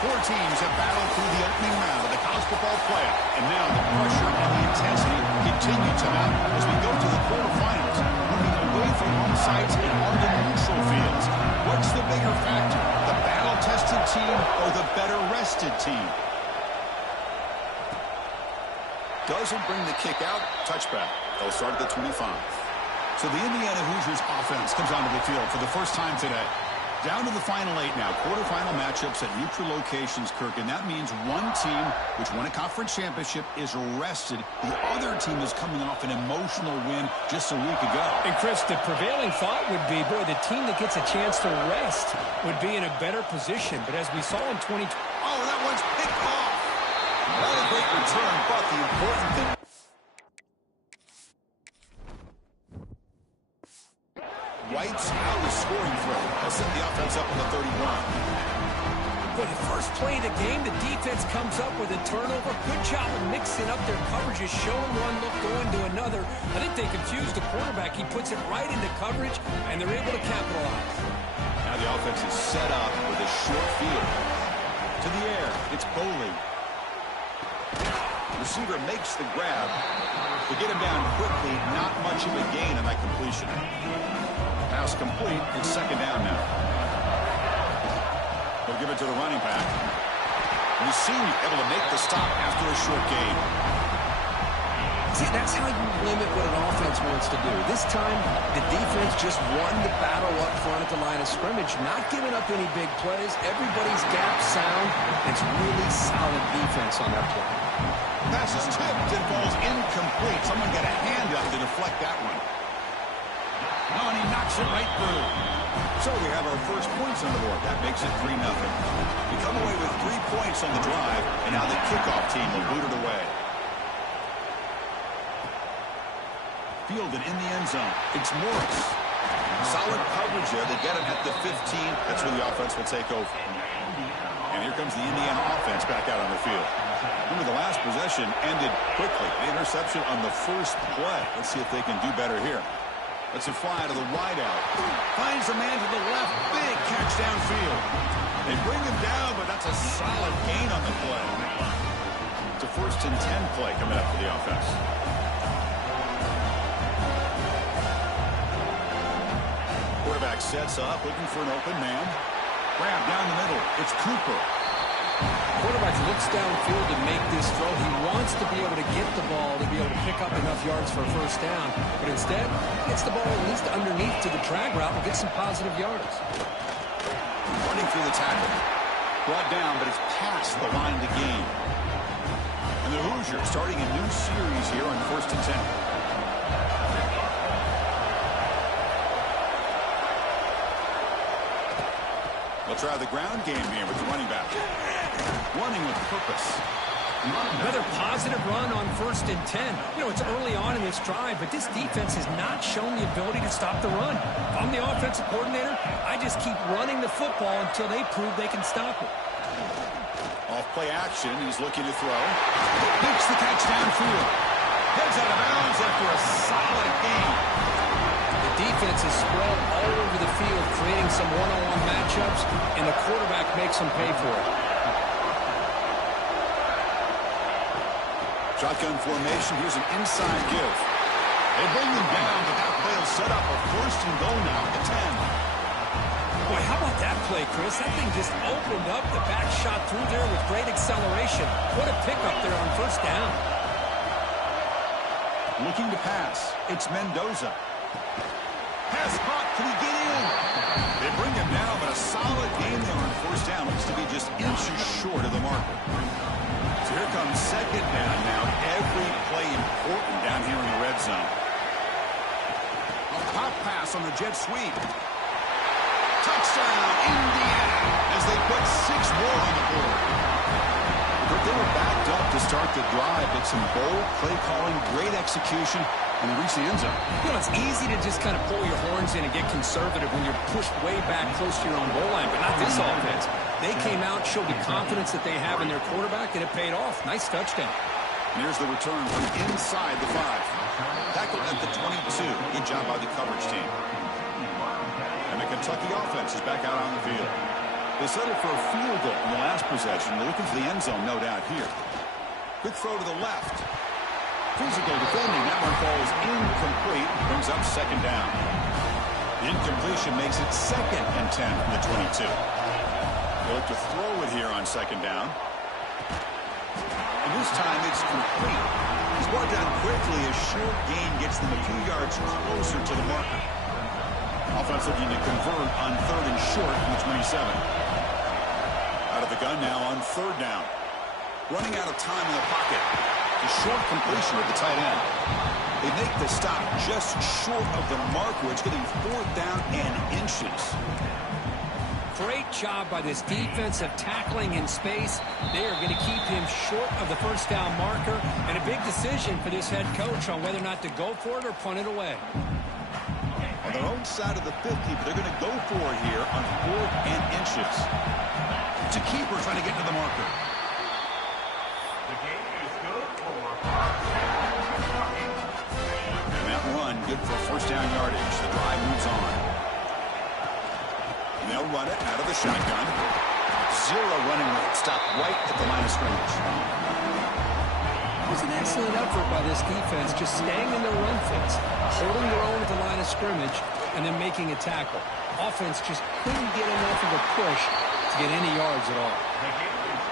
Four teams have battled through the opening round of the college football playoff, and now the pressure and the intensity continue to mount as we go to the quarterfinals, moving away from home sites and onto neutral fields. What's the bigger factor, the battle-tested team or the better-rested team? Doesn't bring the kick out. Touchback. They'll start at the 25. So the Indiana Hoosiers offense comes onto the field for the first time today. Down to the final 8 now. Quarterfinal matchups at neutral locations, Kirk. And that means one team, which won a conference championship, is rested. The other team is coming off an emotional win just a week ago. And, Chris, the prevailing thought would be, boy, the team that gets a chance to rest would be in a better position. But as we saw in 2020... Oh, that one's picked off. Not a great return, but the important thing... Wipes out the scoring throw. They'll set the offense up on the 31. For the first play of the game, the defense comes up with a turnover. Good job of mixing up their coverages, showing one look, going to another. I think they confused the quarterback. He puts it right into coverage, and they're able to capitalize. Now the offense is set up with a short field. To the air, it's Boley. Receiver makes the grab. To get him down quickly, not much of a gain on that completion. Pass complete. It's second down now. They'll give it to the running back. Lucini able to make the stop after a short gain. See, that's how you limit what an offense wants to do. This time, the defense just won the battle up front at the line of scrimmage, not giving up any big plays. Everybody's gap sound. It's really solid defense on that play. Pass is tipped and falls incomplete. Someone got a hand up to deflect that one. Oh, and he knocks it right through. So we have our first points on the board. That makes it 3-0. We come away with 3 points on the drive, and now the kickoff team will boot it away. Fielded in the end zone. It's Morris. Solid coverage there. They get him at the 15. That's where the offense will take over. And here comes the Indiana offense back out on the field. Remember, the last possession ended quickly. An interception on the first play. Let's see if they can do better here. That's a fly to the wideout. Finds a man to the left. Big catch downfield. They bring him down, but that's a solid gain on the play. It's a 1st and 10 play coming up for the offense. Quarterback sets up, looking for an open man. Grab down the middle. It's Cooper. Quarterback looks downfield to make this throw. He wants to be able to get the ball to be able to pick up enough yards for a first down. But instead, he gets the ball at least underneath to the drag route and gets some positive yards. Running through the tackle. Brought down, but it's past the line to gain. And the Hoosiers starting a new series here on 1st and 10. They'll try the ground game here with the running back. Running with purpose. Another positive run on 1st and 10. You know, it's early on in this drive, but this defense has not shown the ability to stop the run. If I'm the offensive coordinator, I just keep running the football until they prove they can stop it. Off play action. He's looking to throw. Makes the catch downfield. Heads out of bounds after a solid gain. Defense is spread all over the field, creating some one-on-one matchups, and the quarterback makes them pay for it. Shotgun formation. Here's an inside give. They bring them down, but that play will set up a 1st and goal now at the 10. Boy, how about that play, Chris? That thing just opened up. The back shot through there with great acceleration. What a pickup there on 1st down. Looking to pass. It's Mendoza. Pass caught. Can he get in? They bring him down, but a solid game there on 1st down. Looks to be just inches short of the marker. So here comes 2nd down now. Every play important down here in the red zone. A pop pass on the jet sweep. Touchdown, Indiana, as they put 6 more on the board. But they were backed up to start the drive, but some bold play calling, great execution, and they reach the end zone. You know, it's easy to just kind of pull your horns in and get conservative when you're pushed way back close to your own goal line, but not this offense. They came out, showed the confidence that they have in their quarterback, and it paid off. Nice touchdown. And here's the return from inside the 5. Tackled at the 22. Good job by the coverage team. And the Kentucky offense is back out on the field. They settled for a field goal in the last possession. They're looking for the end zone, no doubt, here. Quick throw to the left. Physical defending. That one falls incomplete. Brings up second down. The incompletion makes it 2nd and 10 from the 22. They look to throw it here on second down. And this time it's complete. He's brought down quickly. A short gain gets them a few yards closer to the marker. Offense looking to convert on 3rd and short from the 27. Out of the gun now on 3rd down. Running out of time in the pocket. A short completion with the tight end. They make the stop just short of the marker. It's getting 4th down and inches. Great job by this defensive tackling in space. They are going to keep him short of the 1st down marker. And a big decision for this head coach on whether or not to go for it or punt it away. On their own side of the 50, but they're going to go for it here on 4th and inches. It's a keeper trying to get to the marker. The game is good for and that run, good for 1st down yardage. The drive moves on. And they'll run it out of the shotgun. 0 running rate. Stopped right at the line of scrimmage. It was an excellent effort by this defense, just staying in their run fits, holding their own at the line of scrimmage, and then making a tackle. Offense just couldn't get enough of a push to get any yards at all.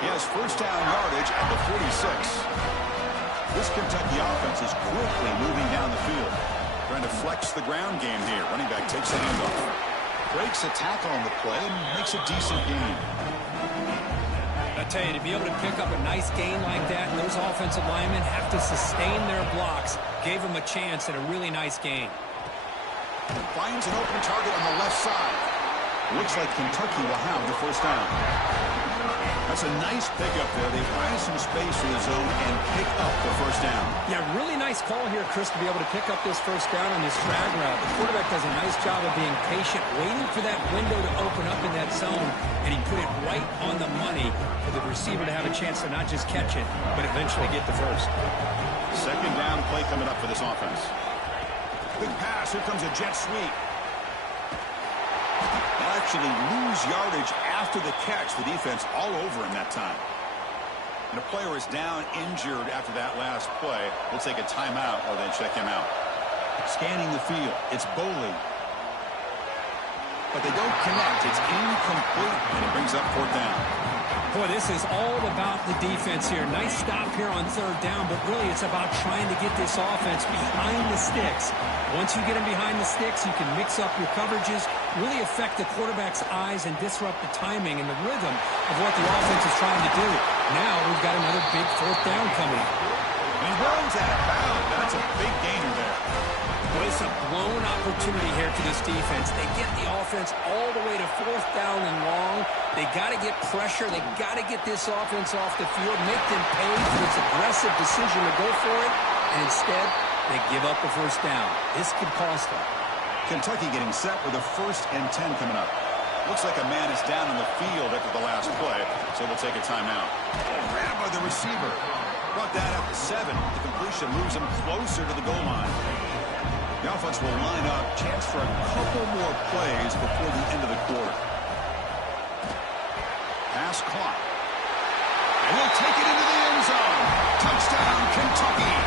He has 1st down yardage at the 46. This Kentucky offense is quickly moving down the field. Trying to flex the ground game here. Running back takes the handoff. Breaks a tackle on the play and makes a decent gain. I tell you, to be able to pick up a nice gain like that, and those offensive linemen have to sustain their blocks, gave them a chance at a really nice gain. Finds an open target on the left side. Looks like Kentucky will have the 1st down. That's a nice pickup there. They find some space in the zone and pick up the 1st down. Yeah, really nice call here, Chris, to be able to pick up this 1st down on this drag route. The quarterback does a nice job of being patient, waiting for that window to open up in that zone, and he put it right on the money for the receiver to have a chance to not just catch it, but eventually get the 1st. 2nd down play coming up for this offense. Big pass. Here comes a jet sweep. They'll actually lose yardage after the catch. The defense all over him that time. And a player is down injured after that last play. We'll take a timeout or then check him out. Scanning the field. It's Boley. But they don't connect. It's incomplete. And it brings up 4th down. Boy, this is all about the defense here. Nice stop here on 3rd down, but really it's about trying to get this offense behind the sticks. Once you get them behind the sticks, you can mix up your coverages, really affect the quarterback's eyes and disrupt the timing and the rhythm of what the offense is trying to do. Now we've got another big 4th down coming. And he runs out of bounds. That's a big gainer there. Boy, it's a blown opportunity here for this defense. They get the offense all the way to 4th down and long. They got to get pressure. They got to get this offense off the field, make them pay for this aggressive decision to go for it, and instead they give up the 1st down. This could cost them. Kentucky getting set with a 1st and 10 coming up. Looks like a man is down on the field after the last play, so we'll take a timeout. Grabbed by the receiver. Brought that up to 7. The completion moves him closer to the goal line. The offense will line up. Chance for a couple more plays before the end of the quarter. Pass clock. And he'll take it into the end zone. Touchdown, Kentucky.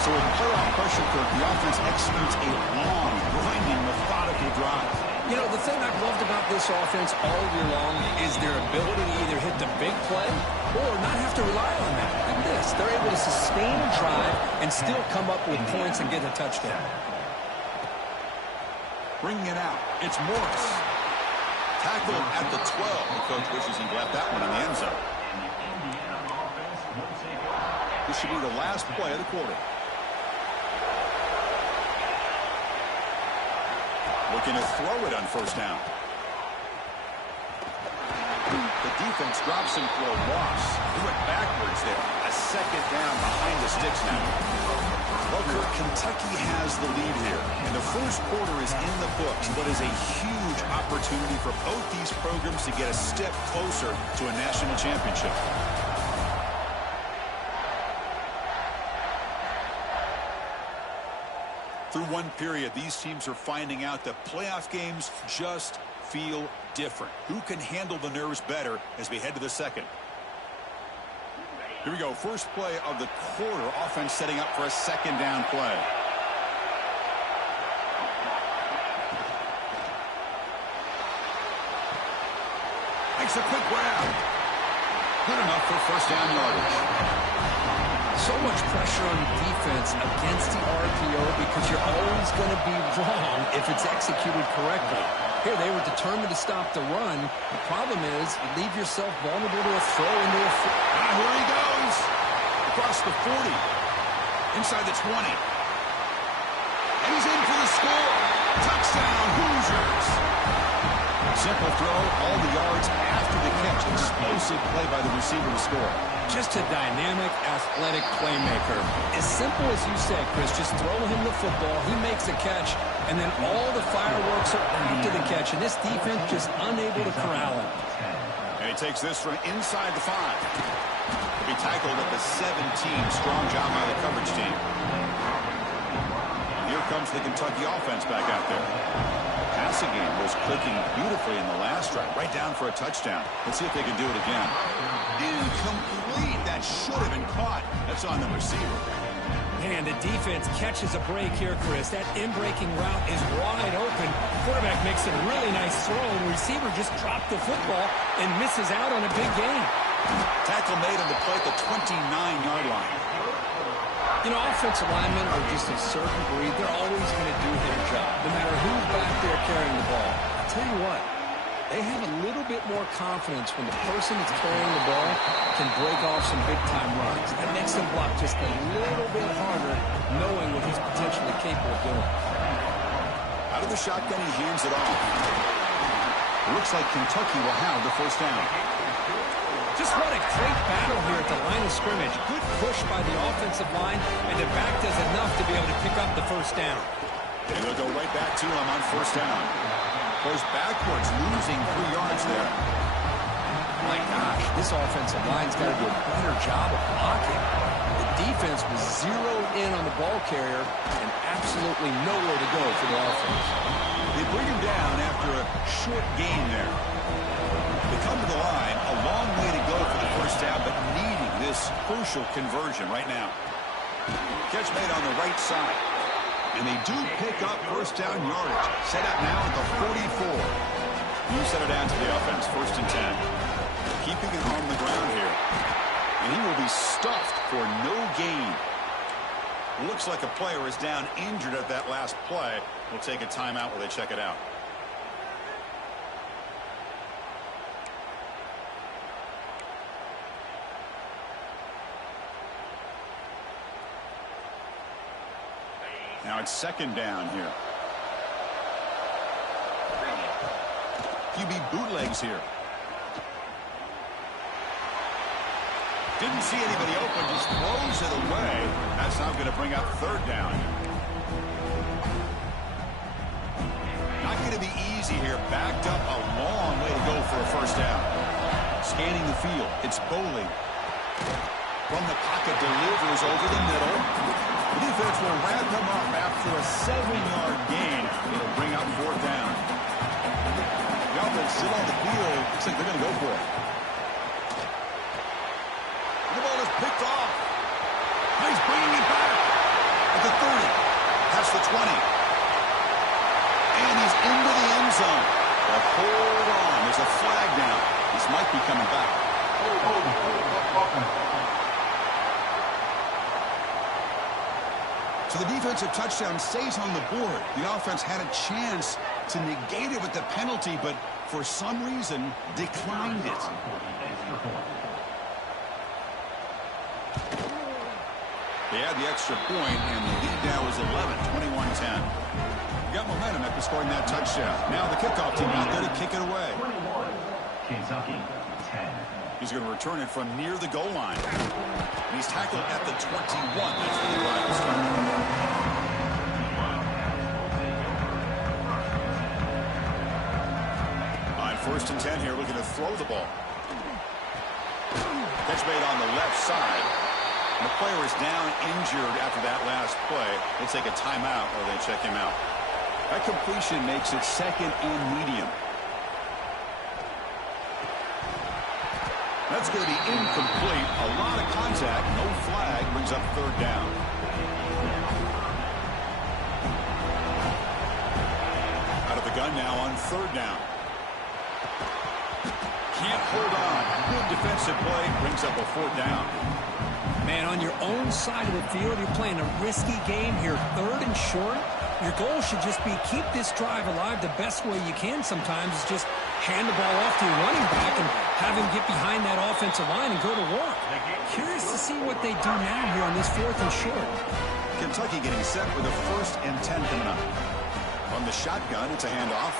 So with playoff pressure, the offense executes a long, grinding, methodical drive. You know, the thing I've loved about this offense all year long is their ability to either hit the big play or not have to rely on that. Look at this. They're able to sustain a drive and still come up with points and get a touchdown. Bringing it out. It's Morris. Tackled at the 12. The coach wishes he left that one in the end zone. This should be the last play of the quarter. Looking to throw it on 1st down. The defense drops him for a loss. He went backwards there. A 2nd down behind the sticks now. Well, Kirk, Kentucky has the lead here. And the 1st quarter is in the books, but is a huge opportunity for both these programs to get a step closer to a national championship. Through one period, these teams are finding out that playoff games just feel different? Who can handle the nerves better as we head to the second? Here we go. First play of the quarter. Offense setting up for a second down play. Makes a quick grab. Good enough for first down yardage. So much pressure on the defense against the RPO because you're always going to be wrong if it's executed correctly. Here, they were determined to stop the run. The problem is you leave yourself vulnerable to a throw into a... Here he goes. Across the 40. Inside the 20. And he's in for the score. Touchdown, Hoosiers. Simple throw, all the yards after the catch. Explosive play by the receiver to score. Just a dynamic, athletic playmaker. As simple as you said, Chris, just throw him the football, he makes a catch, and then all the fireworks are after the catch, and this defense just unable to corral him. And he takes this from inside the 5. He'll be tackled at the 17. Strong job by the coverage team. Here comes the Kentucky offense back out there. Passing game was clicking beautifully in the last drive, right down for a touchdown. Let's see if they can do it again. Incomplete. That should have been caught. That's on the receiver. Man, the defense catches a break here, Chris. That in-breaking route is wide open. Quarterback makes a really nice throw, and the receiver just dropped the football and misses out on a big gain. Tackle made on the play at the 29-yard line. You know, offensive linemen are just a certain breed. They're always going to do their job, no matter who's back there carrying the ball. I'll tell you what, they have a little bit more confidence when the person that's carrying the ball can break off some big-time runs. That makes them block just a little bit harder, knowing what he's potentially capable of doing. Out of the shotgun, he hands it off. It looks like Kentucky will have the first down. Just what a great battle here at the line of scrimmage. Good push by the offensive line, and the back does enough to be able to pick up the first down. And they'll go right back to him on first down. Goes backwards, losing 3 yards there. My gosh, this offensive line's got to do a better job of blocking. The defense was zeroed in on the ball carrier and absolutely nowhere to go for the offense. They bring him down after a short gain there. They come to the line, a long way to go for the first down, but needing this crucial conversion right now. Catch made on the right side. And they do pick up first down yardage. Set up now at the 44. You set it down to the offense, first and 10. Keeping it on the ground here. And he will be stuffed for no gain. Looks like a player is down injured at that last play. We'll take a timeout while they check it out. Now it's second down here. QB bootlegs here. Didn't see anybody open, just throws it away. That's now going to bring up third down. Not going to be easy here. Backed up a long way to go for a first down. Scanning the field. It's Boley. From the pocket, delivers over the middle. The defense will wrap him up after a 7-yard gain. It'll bring up fourth down. The offense still on the field. Looks like they're going to go for it. The ball is picked off. He's bringing it back at the 30. Past the 20. And he's into the end zone. But hold on. There's a flag down. This might be coming back. So the defensive touchdown stays on the board. The offense had a chance to negate it with the penalty, but for some reason declined it. They had the extra point, and the lead now is 11, 21-10. Got momentum after scoring that touchdown. Now the kickoff team out there to kick it away. Kentucky, 10. He's going to return it from near the goal line. And he's tackled at the 21. That's where the drive will start. On first and 10 here, looking to throw the ball. Catch made on the left side. And the player is down injured after that last play. They'll take a timeout or they check him out. That completion makes it second and medium. That's going to be incomplete. A lot of contact. No flag. Brings up third down. Out of the gun now on third down. Can't hold on. Good defensive play. Brings up a fourth down. Man, on your own side of the field, you're playing a risky game here. Third and short. Your goal should just be keep this drive alive the best way you can sometimes is just hand the ball off to your running back and have him get behind that offensive line and go to work. Curious to see what they do now here on this fourth and short. Kentucky getting set with a 1st and 10 coming up. On the shotgun, it's a handoff.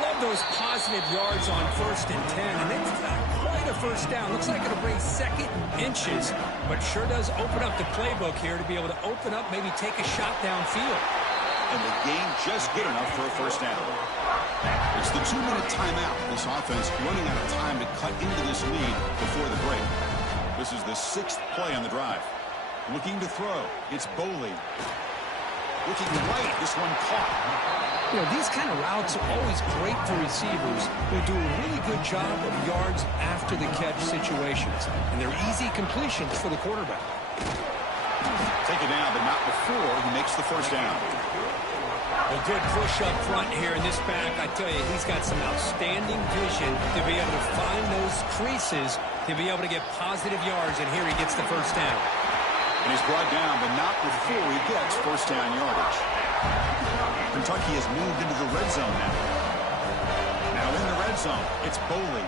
Love those positive yards on 1st and 10, and it's not quite a first down. Looks like it'll bring second inches, but sure does open up the playbook here to be able to open up, maybe take a shot downfield. And the game just good enough for a first down. It's the 2-minute timeout. This offense running out of time to cut into this lead before the break. This is the 6th play on the drive. Looking to throw. It's Boley. Looking right. This one caught. You know, these kind of routes are always great for receivers who do a really good job of yards after the catch situations. And they're easy completions for the quarterback. Take it down, but not before he makes the first down. A good push up front here in this back. I tell you, he's got some outstanding vision to be able to find those creases to be able to get positive yards. And here he gets the first down. And he's brought down, but not before he gets first down yardage. Kentucky has moved into the red zone now. Now in the red zone, it's Boley.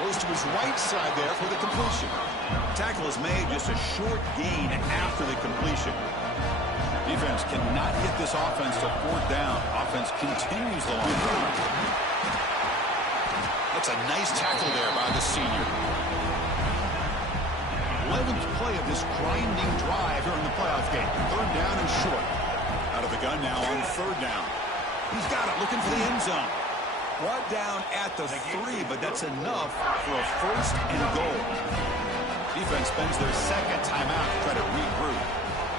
Goes to his right side there for the completion. Tackle is made, just a short gain after the completion. Defense cannot get this offense to fourth down. Offense continues the long drive. That's a nice tackle there by the senior. 11th play of this grinding drive here in the playoff game. Third down and short. Out of the gun now on third down. He's got it, looking for the end zone. Brought down at the 3, but that's enough for a first and goal. Defense spends their second timeout to try to regroup.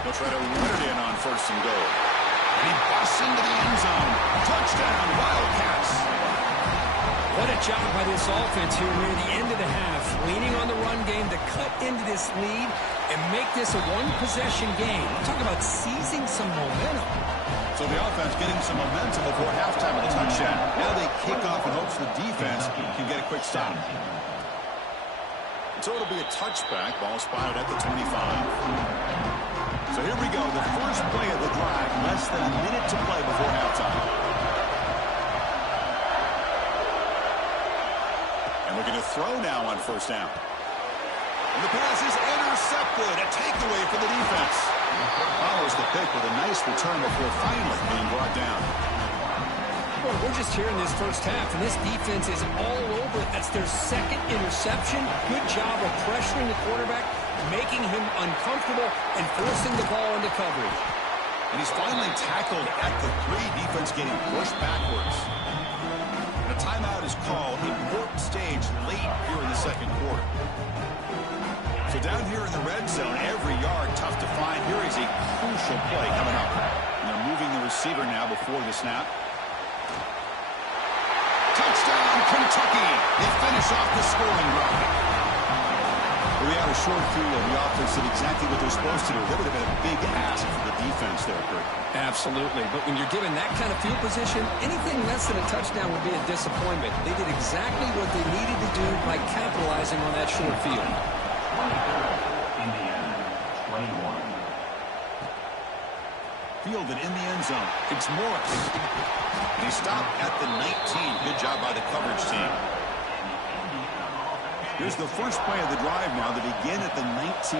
They'll try to run it in on first and goal. And he busts into the end zone. Touchdown, Wildcats. What a job by this offense here near the end of the half. Leaning on the run game to cut into this lead and make this a one-possession game. Talk about seizing some momentum. So the offense getting some momentum before halftime with a touchdown. Now they kick off in hopes the defense can get a quick stop. So it'll be a touchback. Ball spotted at the 25. So here we go. The first play of the drive. Less than a minute to play before halftime. And looking to throw now on first down. And the pass is intercepted. A takeaway for the defense. Follows the pick with a nice return before finally being brought down. Boy, we're just here in this first half, and this defense is all over it. That's their second interception. Good job of pressuring the quarterback, making him uncomfortable, and forcing the ball into coverage. And he's finally tackled at the 3. Defense getting pushed backwards. And a timeout is called. Important stage late here in the second quarter. So down here in the red zone, every yard tough to find. Here is a crucial play coming up. And they're moving the receiver now before the snap. Touchdown, Kentucky. They finish off the scoring drive. We had a short field. The offense did exactly what they're supposed to do. That would have been a big ask for the defense there, Kurt. Absolutely. But when you're given that kind of field position, anything less than a touchdown would be a disappointment. They did exactly what they needed to do by capitalizing on that short field. Indiana, 21. Fielded in the end zone. It's Morris. And he stopped at the 19. Good job by the coverage team. Here's the first play of the drive now to begin at the 19.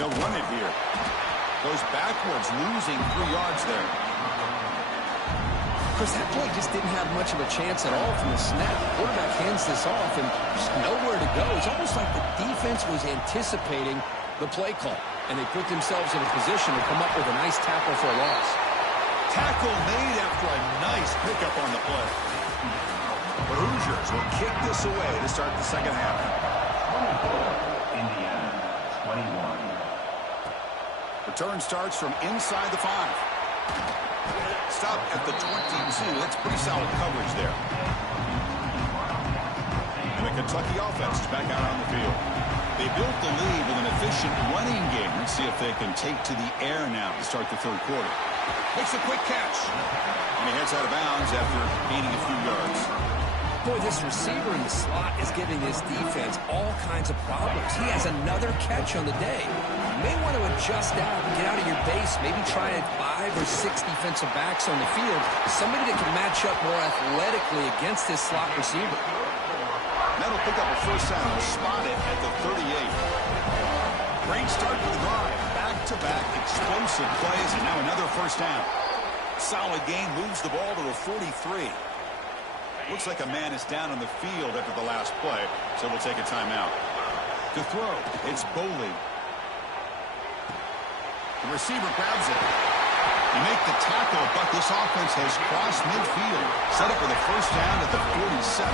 They'll run it here. Goes backwards, losing 3 yards there. Of course, that play just didn't have much of a chance at all from the snap. The quarterback hands this off and just nowhere to go. It's almost like the defense was anticipating the play call, and they put themselves in a position to come up with a nice tackle for a loss. Tackle made after a nice pickup on the play. The Hoosiers will kick this away to start the second half. Indiana, 21. Return starts from inside the 5. Stop at the 22. That's pretty solid coverage there. And the Kentucky offense is back out on the field. They built the lead with an efficient running game. Let's see if they can take to the air now to start the third quarter. Makes a quick catch. And he heads out of bounds after gaining a few yards. Boy, this receiver in the slot is giving his defense all kinds of problems. He has another catch on the day. You may want to adjust out and get out of your base. Maybe try 5 or 6 defensive backs on the field. Somebody that can match up more athletically against this slot receiver. That'll pick up a first down and spot it at the 38. Great start to the drive. Back-to-back explosive plays, and now another first down. Solid gain, moves the ball to the 43. Looks like a man is down on the field after the last play, so we'll take a timeout. To throw, it's Boley. The receiver grabs it. You make the tackle, but this offense has crossed midfield. Set up with a first down at the 47.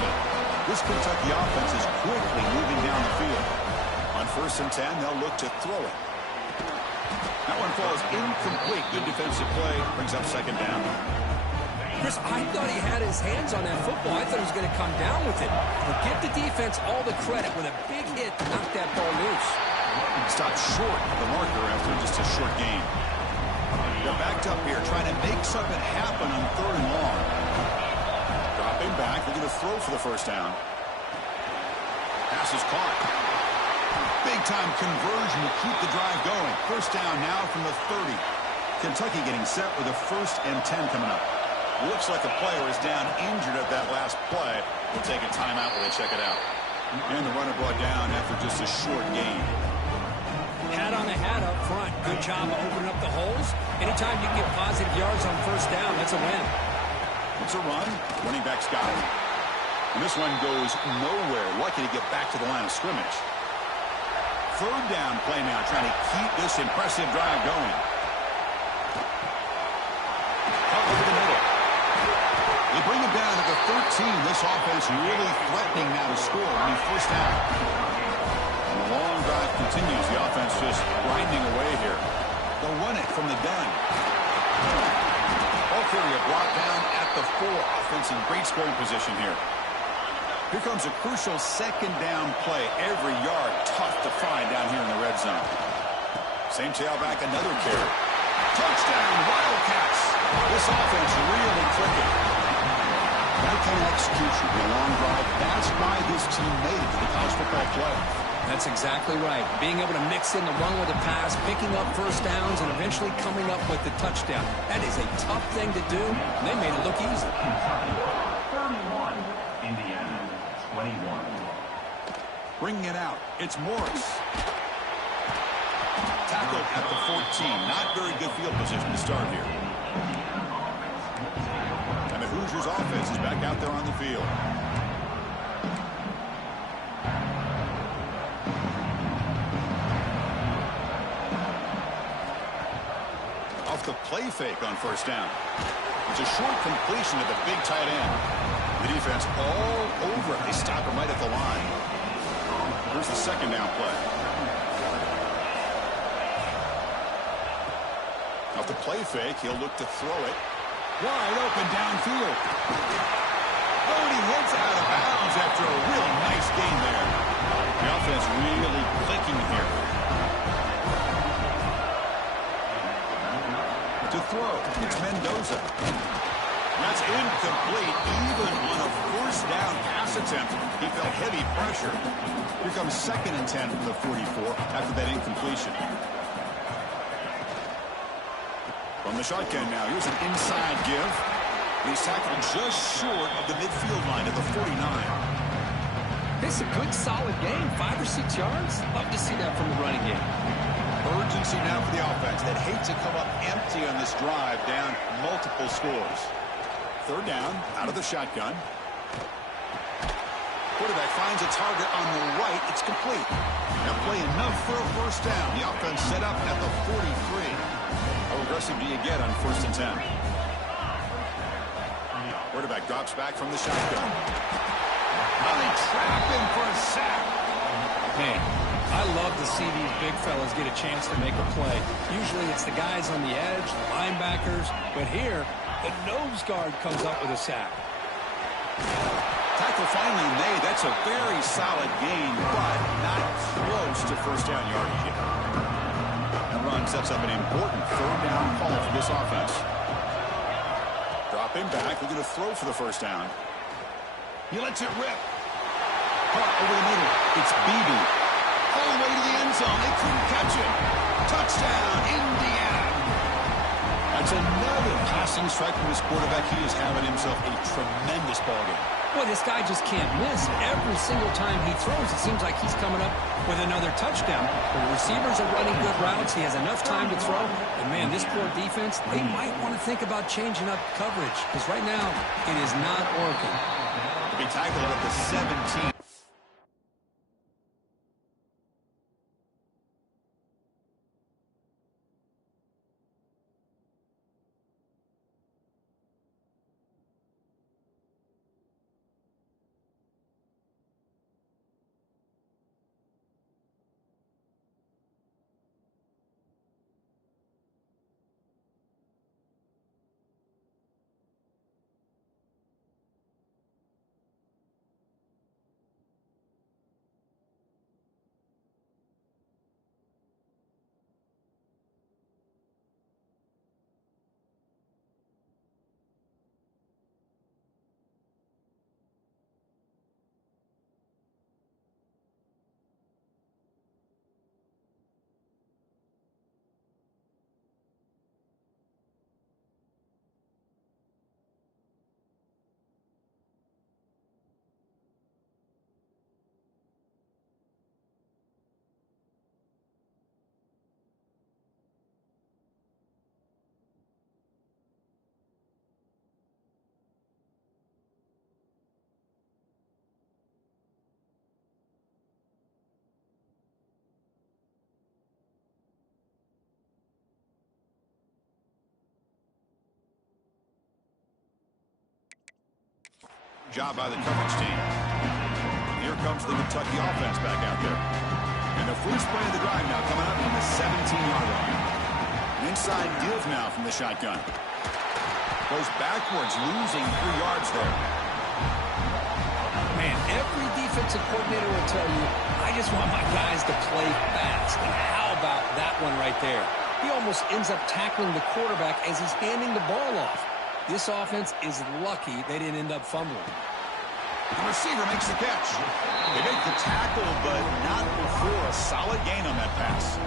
This Kentucky offense is quickly moving down the field. On 1st and 10, they'll look to throw it. That one falls incomplete. Good defensive play. Brings up second down. Chris, I thought he had his hands on that football. I thought he was going to come down with it. But give the defense all the credit with a big hit to knock that ball loose. Stopped short of the marker after just a short gain. They're backed up here, trying to make something happen on 3rd and long. Dropping back, they're going to throw for the first down. Pass is caught. Big-time conversion to keep the drive going. First down now from the 30. Kentucky getting set with a 1st and 10 coming up. Looks like a player is down injured at that last play. We'll take a timeout while they check it out. And the runner brought down after just a short gain. Hat on the hat up front. Good job of opening up the holes. Anytime you get positive yards on first down, that's a win. It's a run. Running back's got it. And this one goes nowhere. Lucky to get back to the line of scrimmage. 3rd down play now, trying to keep this impressive drive going. Up over the middle. They bring him down at the 13. This offense really threatening now to score on first down. And the long drive continues. The offense just grinding away here. They'll run it from the gun. Ball carrier brought down at the 4. Offense in great scoring position here. Here comes a crucial second down play. Every yard tough to find down here in the red zone. Same tailback, another carry. Touchdown, Wildcats. This offense really clicking. That kind of execution, the long drive, that's why this team made it to the college football playoff. That's exactly right. Being able to mix in the run with the pass, picking up first downs, and eventually coming up with the touchdown. That is a tough thing to do, and they made it look easy. 31, Indiana, 21. Bringing it out, it's Morris. Tackled at the 14. Not very good field position to start here. And the Hoosiers offense is back out there on the field. Off the play fake on first down. It's a short completion to the big tight end. The defense all over it. They stop him right at the line. Here's the second down play. Off the play fake, he'll look to throw it. Wide open downfield. Oh, and he heads out of bounds after a real nice gain there. The offense really clicking here. To throw, it's Mendoza. That's incomplete. Even on a first down pass attempt, he felt heavy pressure. Here comes 2nd and 10 from the 44 after that incompletion. From the shotgun now, here's an inside give. He's tackled just short of the midfield line at the 49. This is a good, solid game. 5 or 6 yards. Love to see that from the running game. Urgency now for the offense that hates to come up empty on this drive, down multiple scores. 3rd down, out of the shotgun. Quarterback finds a target on the right. It's complete. Now play enough for a first down. The offense set up at the 43. How aggressive do you get on 1st and 10? Quarterback drops back from the shotgun. Oh, they trap him for a sack. Man, I love to see these big fellas get a chance to make a play. Usually it's the guys on the edge, the linebackers, but here, the nose guard comes up with a sack. Tackle finally made. That's a very solid gain, but not close to first down yardage yet. That run sets up an important third down call for this offense. Drop him back. We're going to throw for the first down. He lets it rip. Caught over the middle. It's Beebe. All the way to the end zone. They couldn't catch it. Touchdown, Indiana. That's another passing strike from this quarterback. He is having himself a tremendous ball game. Boy, this guy just can't miss. Every single time he throws, it seems like he's coming up with another touchdown. The receivers are running good routes. He has enough time to throw. And, man, this poor defense, they might want to think about changing up coverage because right now it is not working. To be tackled at the 17. Job by the coverage team. Here comes the Kentucky offense back out there. And the first play of the drive now coming up from the 17-yard line. An inside give now from the shotgun. Goes backwards, losing 3 yards there. Man, every defensive coordinator will tell you, I just want my guys to play fast. And how about that one right there? He almost ends up tackling the quarterback as he's handing the ball off. This offense is lucky they didn't end up fumbling. The receiver makes the catch. They make the tackle, but not before a solid gain on that pass.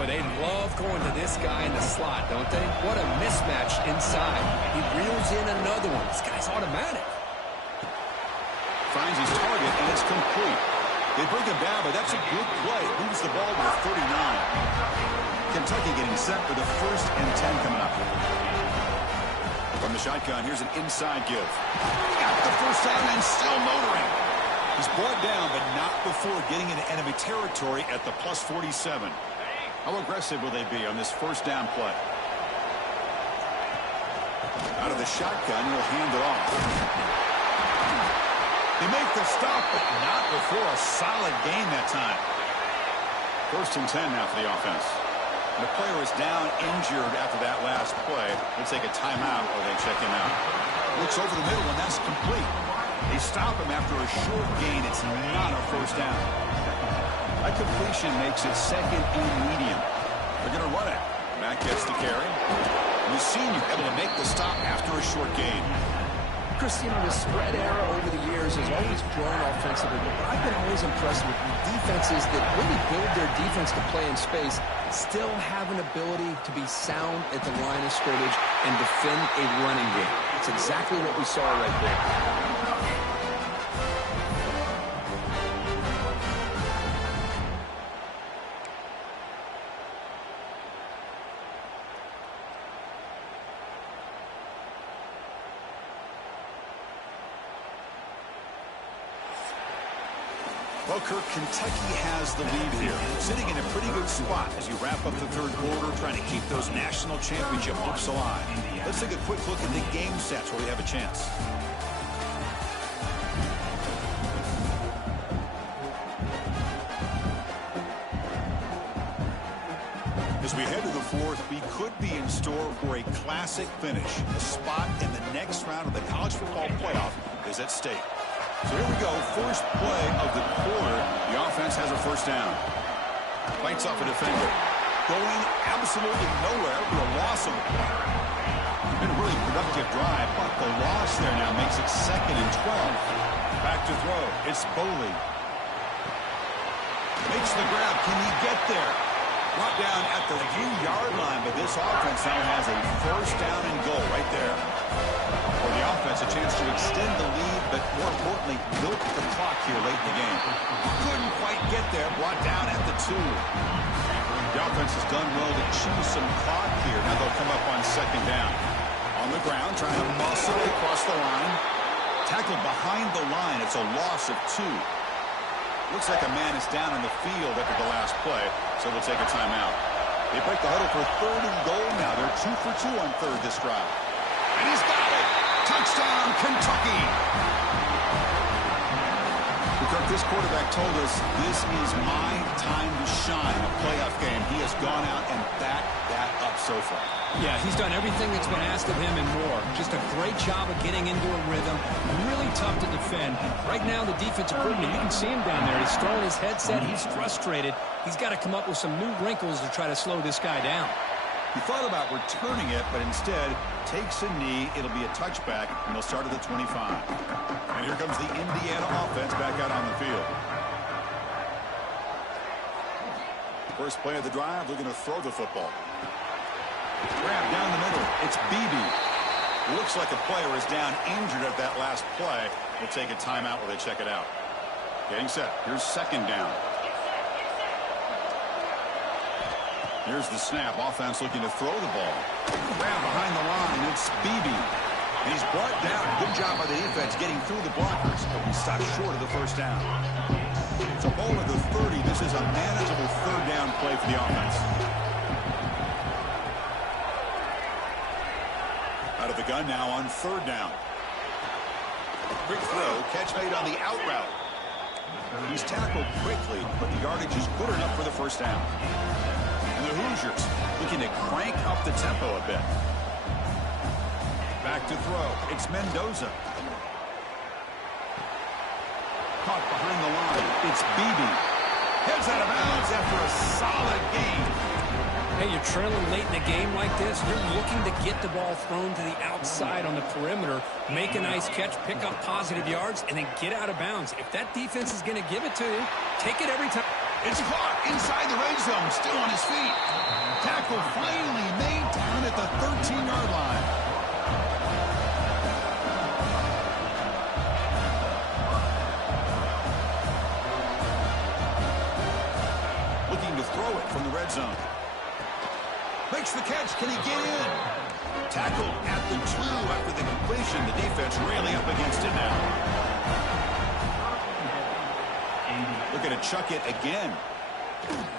Well, they love going to this guy in the slot, don't they? What a mismatch inside. He reels in another one. This guy's automatic. Finds his target, and it's complete. They bring him down, but that's a good play. Moves the ball to the 39. Kentucky getting set for the 1st and 10 coming up. From the shotgun, here's an inside give. Got the first down and still motoring. He's brought down, but not before getting into enemy territory at the plus 47. How aggressive will they be on this first down play? Out of the shotgun, he'll hand it off. They make the stop, but not before a solid gain that time. 1st and 10 now for the offense. The player is down injured after that last play. They'll take a timeout or they check him out. Looks over the middle, and that's complete. They stop him after a short gain. It's not a first down. That completion makes it 2nd and medium. They're going to run it. Matt gets the carry. And the senior able to make the stop after a short gain. Chris, you know, the spread era over the years has always grown offensively, but I've been always impressed with defenses that really build their defense to play in space, still have an ability to be sound at the line of scrimmage and defend a running game. It's exactly what we saw right there. Well, Kirk, Kentucky has the lead here, sitting in a pretty good spot as you wrap up the 3rd quarter, trying to keep those national championship hopes alive. Let's take a quick look at the game sets where we have a chance. we head to the fourth, we could be in store for a classic finish. A spot in the next round of the college football playoff is at stake. So here we go, first play of the quarter. The offense has a first down. Fights off a defender. Going absolutely nowhere for a loss of a play. Been a really productive drive, but the loss there now makes it 2nd and 12. Back to throw. It's Boley. Makes the grab. Can he get there? Brought down at the 3-yard line, but this offense now has a first down and goal right there. For the offense, a chance to extend the lead, but more importantly, milk the clock here late in the game. Couldn't quite get there. Brought down at the 2. The offense has done well to chew some clock here. Now they'll come up on 2nd down. On the ground, trying to muscle across the line. Tackled behind the line. It's a loss of 2. Looks like a man is down on the field after the last play, so they'll take a timeout. They break the huddle for 3rd and goal now. They're 2 for 2 on 3rd this drive. And he's got it! Touchdown, Kentucky! Kirk, this quarterback told us this is my time to shine, a playoff game. He has gone out and backed that up so far. Yeah, he's done everything that's been asked of him and more. Just a great job of getting into a rhythm. Really tough to defend. Right now, the defense improvement, you can see him down there. He's throwing his headset. He's frustrated. He's got to come up with some new wrinkles to try to slow this guy down. He thought about returning it, but instead takes a knee. It'll be a touchback, and they'll start at the 25. And here comes the Indiana offense back out on the field. First play of the drive, they're going to throw the football. Grab down the middle. It's Beebe. Looks like a player is down injured at that last play. We'll take a timeout while they check it out. Getting set. Here's 2nd down. Here's the snap. Offense looking to throw the ball. Grab behind the line. It's Beebe. And he's brought down. Good job by the defense getting through the blockers. He stopped short of the first down. So ball at the 30. This is a manageable 3rd down play for the offense. Out of the gun now on 3rd down. Quick throw. Catch made on the out route. He's tackled quickly, but the yardage is good enough for the first down. And the Hoosiers looking to crank up the tempo a bit. Back to throw. It's Mendoza. Caught behind the line. It's Beebe. Heads out of bounds after a solid game. Hey, you're trailing late in a game like this. You're looking to get the ball thrown to the outside on the perimeter, make a nice catch, pick up positive yards, and then get out of bounds. If that defense is going to give it to you, take it every time. It's caught inside the red zone, still on his feet. Tackle finally made down at the 13-yard line. Looking to throw it from the red zone. Makes the catch. Can he get in? Tackled at the 2 after the completion. The defense really up against it now. Looking to chuck it again.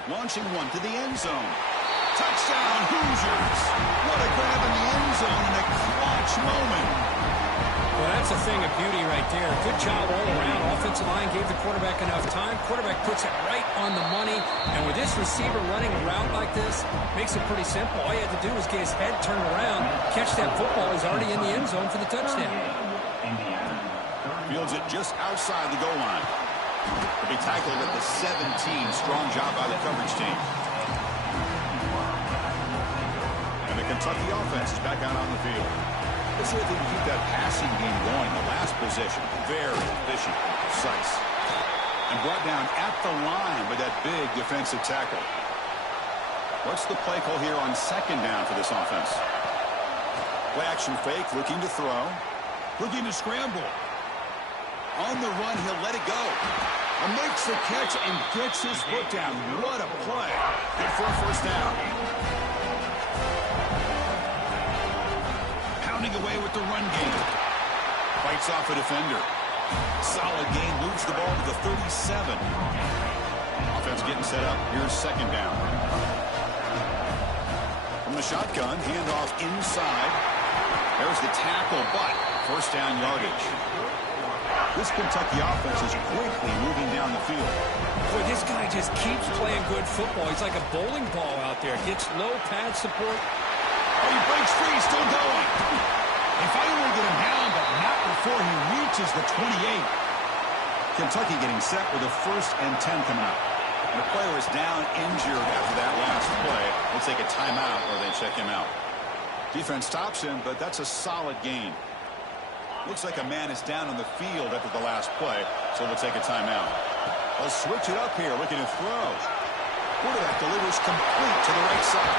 Launching one to the end zone. Touchdown, Hoosiers. What a grab in the end zone in a clutch moment. Well, that's a thing of beauty right there. Good job all around. Offensive line gave the quarterback enough time. Quarterback puts it right on the money. And with this receiver running a route like this, makes it pretty simple. All you have to do is get his head turned around, catch that football. He's already in the end zone for the touchdown. Fields it just outside the goal line. To be tackled at the 17. Strong job by the coverage team. And the Kentucky offense is back out on the field. Let's see if they can keep that passing game going. The last possession, very efficient and precise. And brought down at the line with that big defensive tackle. What's the play call here on 2nd down for this offense? Play action fake, looking to throw. Looking to scramble. On the run, he'll let it go. And makes the catch and gets his foot down. What a play. Good for a first down. Pounding away with the run game. Fights off a defender. Solid gain, moves the ball to the 37. Offense getting set up. Here's 2nd down. From the shotgun, handoff inside. There's the tackle, but first down yardage. This Kentucky offense is quickly moving down the field. Boy, this guy just keeps playing good football. He's like a bowling ball out there. Gets low pad support. Oh, he breaks free. He's still going. They finally get him down, but not before he reaches the 28. Kentucky getting set with a 1st and 10 coming up. And the player is down injured after that last play. They take a timeout or they check him out. Defense stops him, but that's a solid gain. Looks like a man is down on the field after the last play, so they'll take a timeout. They'll switch it up here, looking to throw. Quarterback delivers complete to the right side.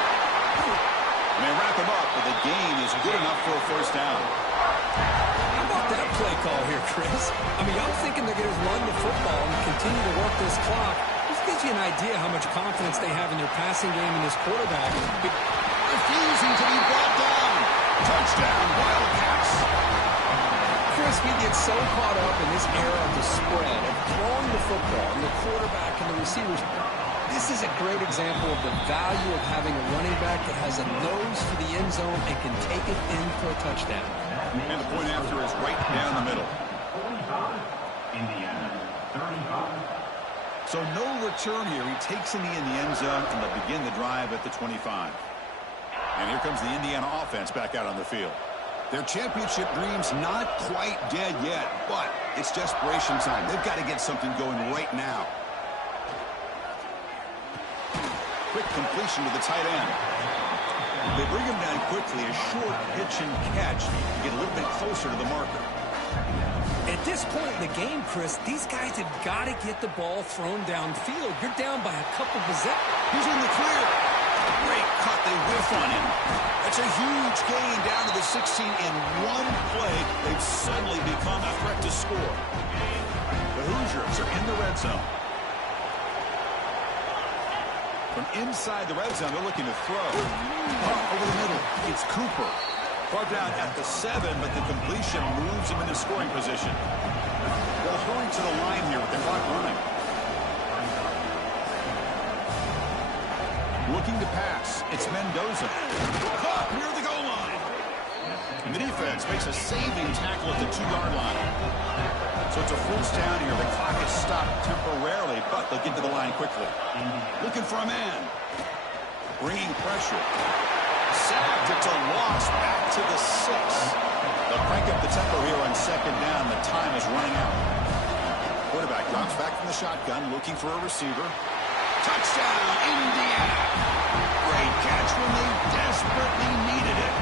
And they wrap him up, but the gain is good enough for a 1st down. How about that play call here, Chris? I mean, I'm thinking they're going to run the football and continue to work this clock. This gives you an idea how much confidence they have in their passing game and this quarterback. Refusing to be brought down. Touchdown, Wildcats. Chris, we get so caught up in this era of the spread, of throwing the football, and the quarterback and the receivers. This is a great example of the value of having a running back that has a nose for the end zone and can take it in for a touchdown. And the point after is right down the middle. Indiana, 35. So no return here. He takes in the end zone, and they'll begin the drive at the 25. And here comes the Indiana offense back out on the field. Their championship dreams not quite dead yet, but it's desperation time. They've got to get something going right now. Quick completion to the tight end. They bring him down quickly, a short pitch and catch to get a little bit closer to the marker. At this point in the game, Chris, these guys have got to get the ball thrown downfield. You're down by a couple possessions. He's in the clear. Great cut. They whiff on him. That's a huge gain down to the 16 in one play. They've suddenly become a threat to score. The Hoosiers are in the red zone. From inside the red zone, they're looking to throw. Over the middle, it's Cooper. Brought down at the 7, but the completion moves him into scoring position. They'll hurry to the line here with the clock running. Looking to pass. It's Mendoza. Caught near the goal line. And the defense makes a saving tackle at the 2-yard line. So it's a 1st down here. The clock is stopped temporarily, but they'll get to the line quickly. Looking for a man. Bringing pressure. Sacked. It's a loss back to the 6. They'll crank up the tempo here on 2nd down. The time is running out. Quarterback drops back from the shotgun, looking for a receiver. Touchdown, Indiana. Great catch when they desperately needed it.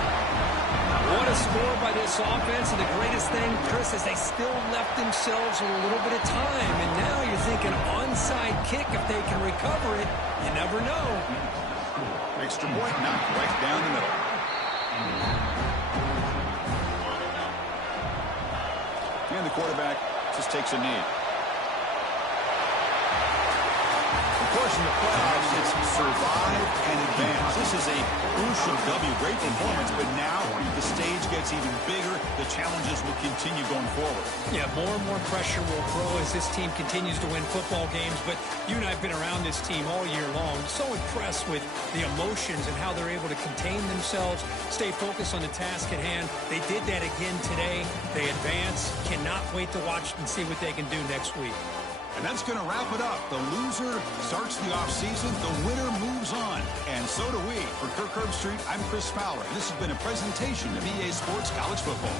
What a score by this offense, and the greatest thing, Chris, is they still left themselves a little bit of time, and now you're thinking onside kick if they can recover it. You never know. Extra point knocked right down the middle. And the quarterback just takes a knee. Of course, in the playoffs, it's survive and advance. This is a crucial W. Great performance, but now the stage gets even bigger. The challenges will continue going forward. Yeah, more and more pressure will grow as this team continues to win football games, but you and I have been around this team all year long. So impressed with the emotions and how they're able to contain themselves, stay focused on the task at hand. They did that again today. They advance. Cannot wait to watch and see what they can do next week. And that's going to wrap it up. The loser starts the offseason. The winner moves on. And so do we. For Kirk Herbstreit, I'm Chris Fowler. This has been a presentation of EA Sports College Football.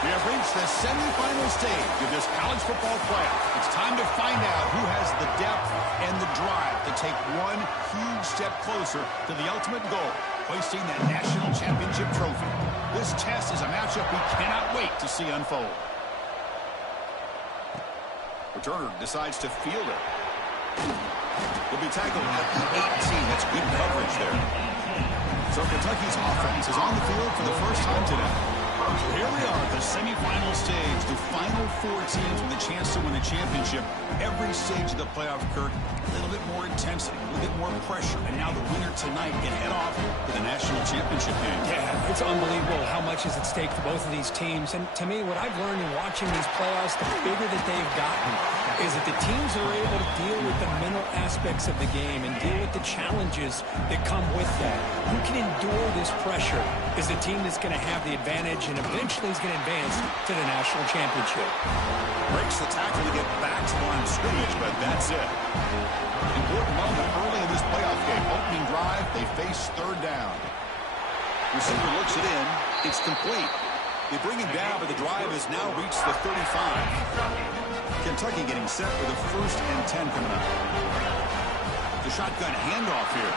We have reached the semifinal stage of this college football playoff. It's time to find out who has the depth and the drive to take one huge step closer to the ultimate goal, hoisting that national championship trophy. This test is a matchup we cannot wait to see unfold. Returner decides to field it. Will be tackled at the 18. That's good coverage there. So Kentucky's offense is on the field for the first time today. So here we are at the semifinal stage, the final four teams with a chance to win a championship. Every stage of the playoff, Kirk, a little bit more intensity, a little bit more pressure, and now the winner tonight can head off to the national championship game. Yeah, it's unbelievable how much is at stake for both of these teams. And to me, what I've learned in watching these playoffs, the bigger that they've gotten, is that the teams are able to deal with the mental aspects of the game and deal with the challenges that come with that. Who can endure this pressure is the team that's going to have the advantage and eventually is going to advance to the national championship. Breaks the tackle to get back to the line of scrimmage, but that's it. Important moment early in this playoff game. Opening drive, they face third down. Receiver looks it in. It's complete. They bring him down, but the drive has now reached the 35. Kentucky getting set with a 1st and 10 coming up. The shotgun handoff here.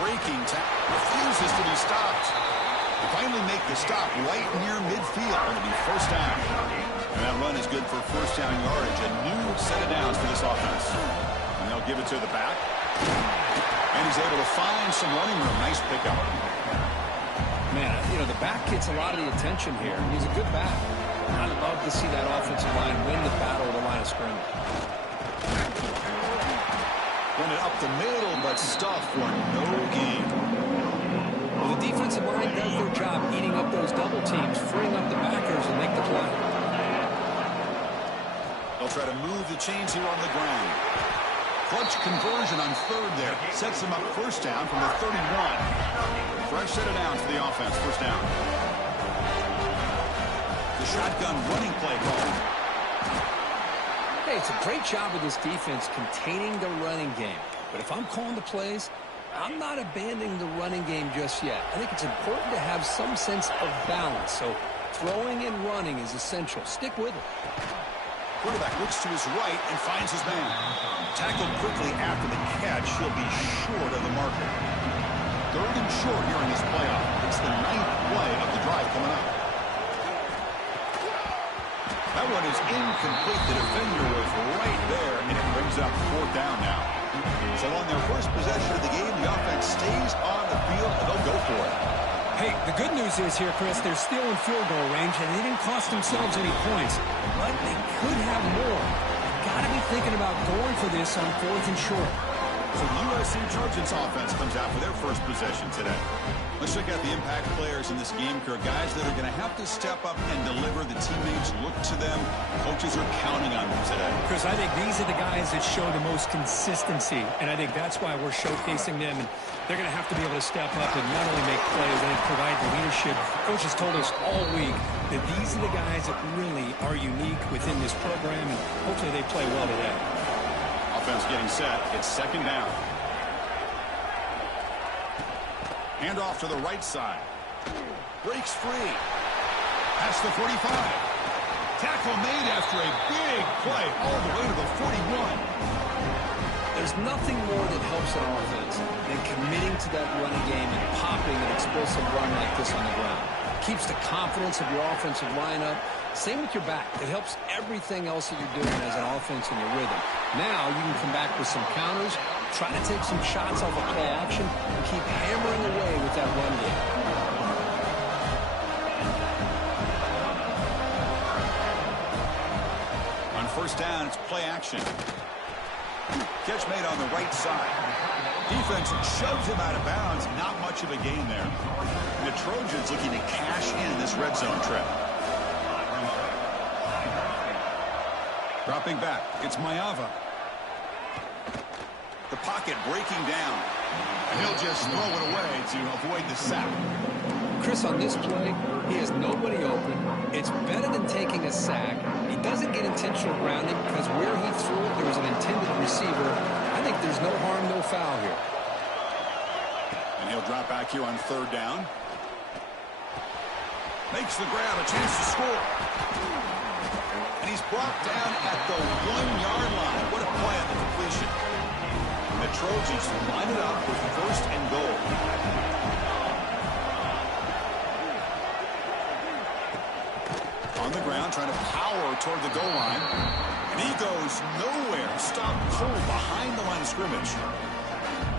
Breaking tackle. Refuses to be stopped. They finally make the stop right near midfield. It'll be 1st down. And that run is good for 1st down yardage. A new set of downs for this offense. And they'll give it to the back. And he's able to find some running room. Nice pickup. Man, you know, the back gets a lot of the attention here. He's a good back. I love to see that offensive line win the battle of the line of scrimmage. Run it up the middle, but stuffed for no gain. Well, the defensive line does their job eating up those double teams, freeing up the backers and make the play. They'll try to move the chains here on the ground. Clutch conversion on 3rd there. Sets them up 1st down from the 31. Fresh set of downs for the offense. 1st down. The shotgun running play call. Hey, it's a great job of this defense containing the running game. But if I'm calling the plays, I'm not abandoning the running game just yet. I think it's important to have some sense of balance. So throwing and running is essential. Stick with it. Quarterback looks to his right and finds his man. Tackled quickly after the catch. He'll be short of the marker. 3rd and short here in this playoff. It's the 9th play of the drive coming up. That one is incomplete. The defender was right there, and it brings up 4th down now. So on their first possession of the game, the offense stays on the field, and they'll go for it. Hey, the good news is here, Chris, they're still in field goal range, and they didn't cost themselves any points. But they could have more. Got to be thinking about going for this on 4th and short. So the USC Trojans offense comes out for their first possession today. Let's check out the impact players in this game, Kirk. Guys that are going to have to step up and deliver. The teammates look to them. Coaches are counting on them today. Chris, I think these are the guys that show the most consistency, and I think that's why we're showcasing them. And they're going to have to be able to step up and not only make plays, but provide the leadership. Coach has told us all week that these are the guys that really are unique within this program, and hopefully they play well today. Offense getting set. It's 2nd down. Handoff to the right side. Breaks free. Past the 45. Tackle made after a big play all the way to the 41. There's nothing more that helps an offense than committing to that running game and popping an explosive run like this on the ground. Keeps the confidence of your offensive lineup. Same with your back. It helps everything else that you're doing as an offense in your rhythm. Now you can come back with some counters, try to take some shots off of play action, and keep hammering away with that run game. On 1st down, it's play action. Catch made on the right side. Defense shoves him out of bounds. Not much of a gain there. And the Trojans looking to cash in this red zone trip. Dropping back, it's Mayava. The pocket breaking down. And he'll just throw it away to avoid the sack. Chris, on this play, he has nobody open. It's better than taking a sack. He doesn't get intentional grounding because where he threw it, there was an intended receiver. I think there's no harm, no foul here. And he'll drop back here on 3rd down. Makes the grab, a chance to score. And he's brought down at the 1-yard line. What a play on the completion. And the Trojans line it up with first and goal. On the ground, trying to power toward the goal line. And he goes nowhere. Stopped cold behind the line of scrimmage.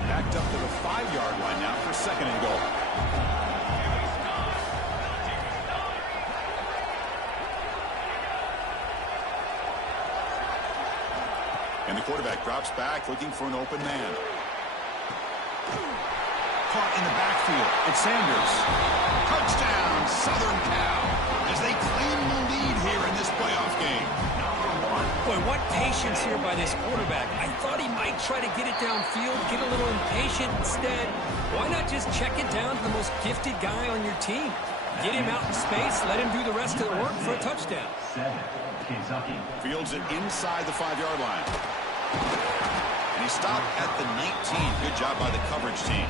Backed up to the 5-yard line now for second and goal. And the quarterback drops back, looking for an open man. Caught in the backfield. It's Sanders. Touchdown, Southern Cal, as they claim the lead here in this playoff game. Boy, what patience here by this quarterback. I thought he might try to get it downfield, get a little impatient. Instead, why not just check it down to the most gifted guy on your team? Get him out in space, let him do the rest of the work for a touchdown. Fields it inside the 5-yard line. And he stopped at the 19. Good job by the coverage team.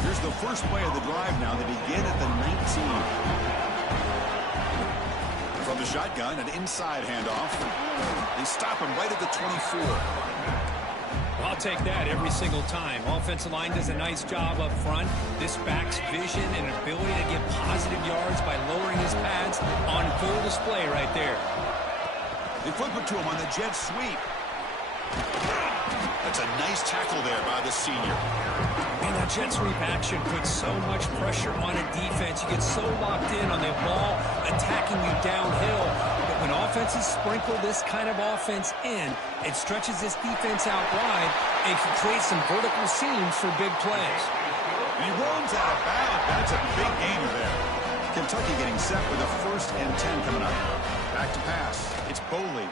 Here's the first play of the drive now. They begin at the 19. From the shotgun, an inside handoff. They stop him right at the 24. I'll take that every single time. Offensive line does a nice job up front. This back's vision and ability to get positive yards by lowering his pads on full display right there. They flip it to him on the jet sweep. That's a nice tackle there by the senior. And that jet sweep action puts so much pressure on a defense. You get so locked in on the ball attacking you downhill. But when offenses sprinkle this kind of offense in, it stretches this defense out wide and can create some vertical seams for big plays. And he runs out of bounds. That's a big gainer there. Kentucky getting set for the 1st and 10 coming up. Back to pass. It's Boley.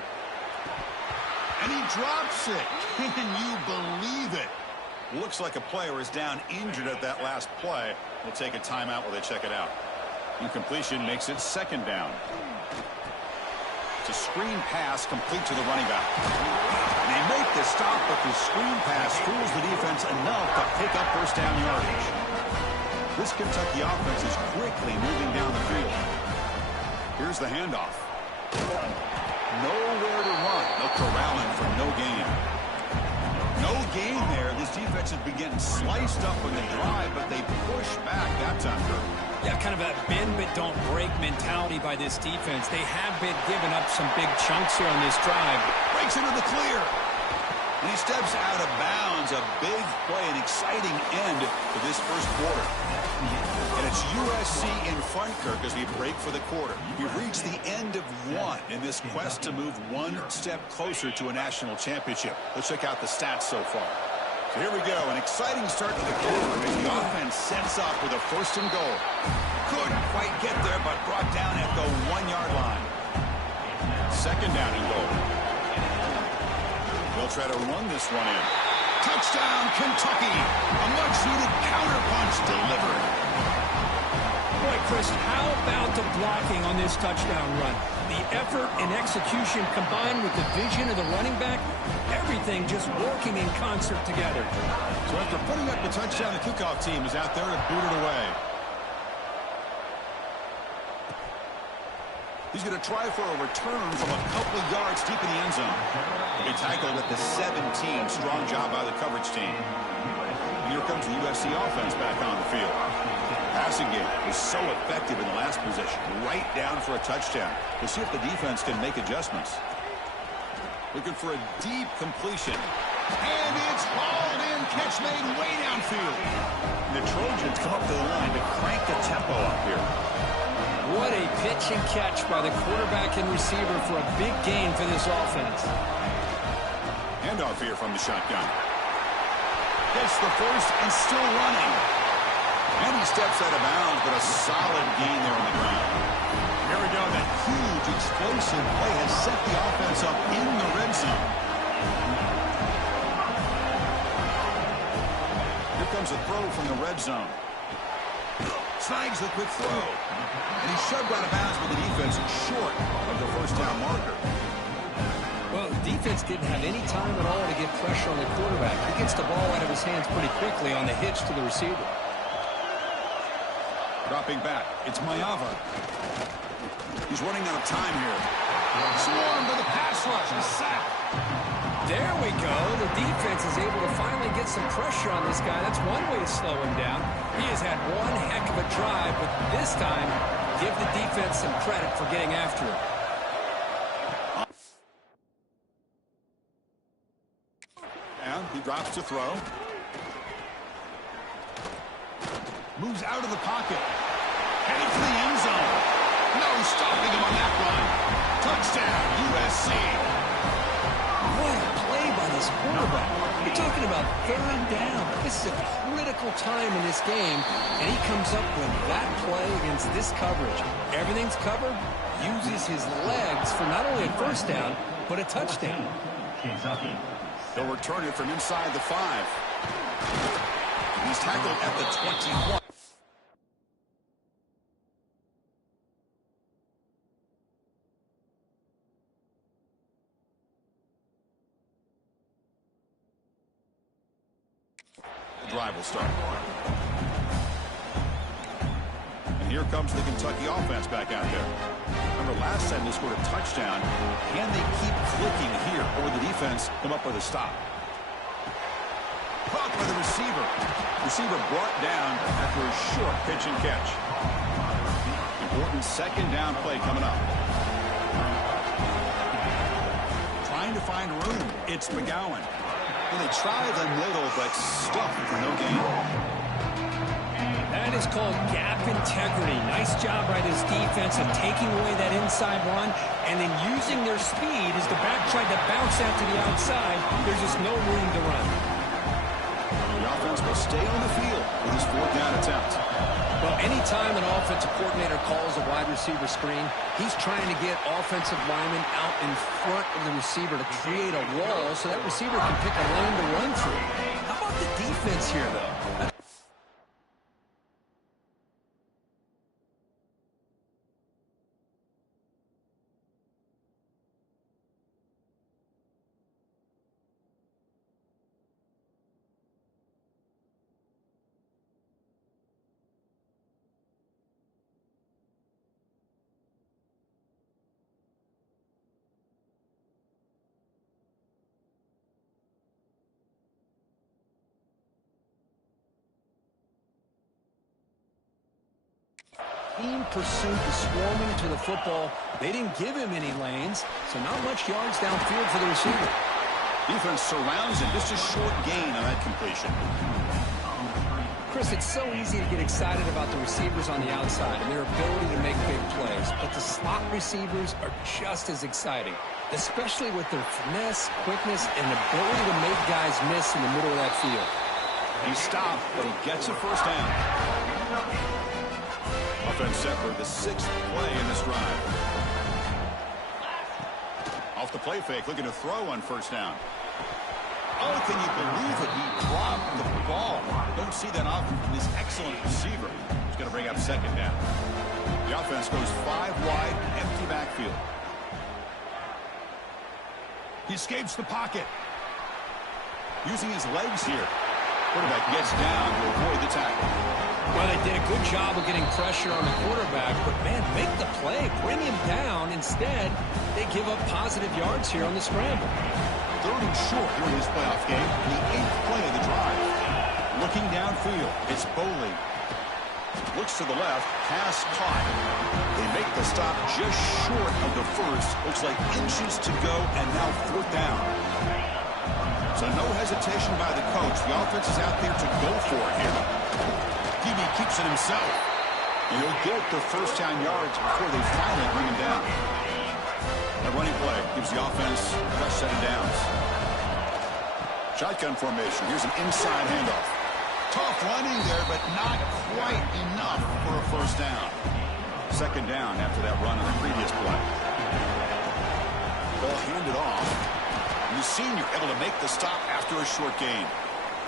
And he drops it. Can you believe it? Looks like a player is down injured at that last play. We'll take a timeout while they check it out. Incompletion makes it second down. It's a screen pass complete to the running back. And they make the stop, but the screen pass fools the defense enough to pick up first down yardage. This Kentucky offense is quickly moving down the field. Here's the handoff. Nowhere to run. They'll corral him for no gain. No gain there. This defense has been getting sliced up on the drive, but they push back that time. Yeah, kind of a bend but don't break mentality by this defense. They have been giving up some big chunks here on this drive. Breaks into the clear. And he steps out of bounds. A big play, an exciting end to this first quarter. And it's USC in front, Kirk, as we break for the quarter. We've reached the end of one in this quest to move one step closer to a national championship. Let's check out the stats so far. So here we go, an exciting start to the quarter as the offense sets up with a 1st and goal. Couldn't quite get there, but brought down at the 1-yard line. Second down and goal. They'll try to run this one in. Touchdown, Kentucky! A much-needed counterpunch delivered. Boy, Chris, how about the blocking on this touchdown run? The effort and execution combined with the vision of the running back, everything just working in concert together. So after putting up the touchdown, the kickoff team is out there to boot it away. He's going to try for a return from a couple of yards deep in the end zone. They tackled at the 17. Strong job by the coverage team. And here comes the USC offense back on the field. Passing game was so effective in the last possession. Right down for a touchdown. We'll see if the defense can make adjustments. Looking for a deep completion. And it's hauled in. Catch made way downfield. And the Trojans come up to the line to crank the tempo up here. What a pitch and catch by the quarterback and receiver for a big gain for this offense. Handoff here from the shotgun. Gets the first and still running. And he steps out of bounds, but a solid gain there on the ground. Here we go. That huge explosive play has set the offense up in the red zone. Here comes a throw from the red zone. Snags the quick throw. And he's shoved out of bounds with the defense short of the first down marker. Well, the defense didn't have any time at all to get pressure on the quarterback. He gets the ball out of his hands pretty quickly on the hitch to the receiver. Dropping back. It's Mayava. He's running out of time here. Swarmed by the pass rush. A sack. There we go. The defense is able to finally get some pressure on this guy. That's one way to slow him down. He has had one heck of a drive, but this time, give the defense some credit for getting after him. And he drops to throw. Moves out of the pocket. Headed for the end zone. No stopping him on that run. Touchdown, USC. What a play by this quarterback. You're talking about third down. This is a critical time in this game, and he comes up with that play against this coverage. Everything's covered, uses his legs for not only a first down, but a touchdown. They'll return it from inside the 5. He's tackled at the 21. The drive will start. And here comes the Kentucky offense back out there. Remember, last time they scored a touchdown. Can they keep clicking here, or the defense come up with a stop? Caught by the receiver. Receiver brought down after a short pitch and catch. Important second down play coming up. Trying to find room. It's McGowan. Well, they tried the middle, but stuck for no gain. That is called gap integrity. Nice job by this defense of taking away that inside run and then using their speed as the back tried to bounce that to the outside. There's just no room to run. The offense will stay on the field with his 4th down attempt. Well, anytime an offensive coordinator calls a wide receiver screen, he's trying to get offensive linemen out in front of the receiver to create a wall so that receiver can pick a lane to run through. How about the defense here, though? Team pursued the swarming to the football. They didn't give him any lanes, so not much yards downfield for the receiver. Defense surrounds him. Just a short gain on that completion. Chris, it's so easy to get excited about the receivers on the outside and their ability to make big plays, but the slot receivers are just as exciting, especially with their finesse, quickness, and ability to make guys miss in the middle of that field. He stopped, but he gets a first down. Offense set for the 6th play in this drive. Off the play fake, looking to throw on first down. Oh, can you believe it? He dropped the ball. Don't see that often from this excellent receiver. He's going to bring up second down. The offense goes 5 wide, empty backfield. He escapes the pocket. Using his legs here. Quarterback gets down to avoid the tackle. Well, they did a good job of getting pressure on the quarterback, but, man, make the play. Bring him down. Instead, they give up positive yards here on the scramble. 3rd and short here in this playoff game. The 8th play of the drive. Looking downfield, it's Boley. Looks to the left, pass caught. They make the stop just short of the first. Looks like inches to go, and now 4th down. So no hesitation by the coach. The offense is out there to go for it here. QB keeps it himself. And he'll get the first down yards before they finally bring him down. A running play gives the offense a fresh set of downs. Shotgun formation. Here's an inside handoff. Tough running there, but not quite enough for a first down. Second down after that run on the previous play. Ball handed off. And the senior able to make the stop after a short gain.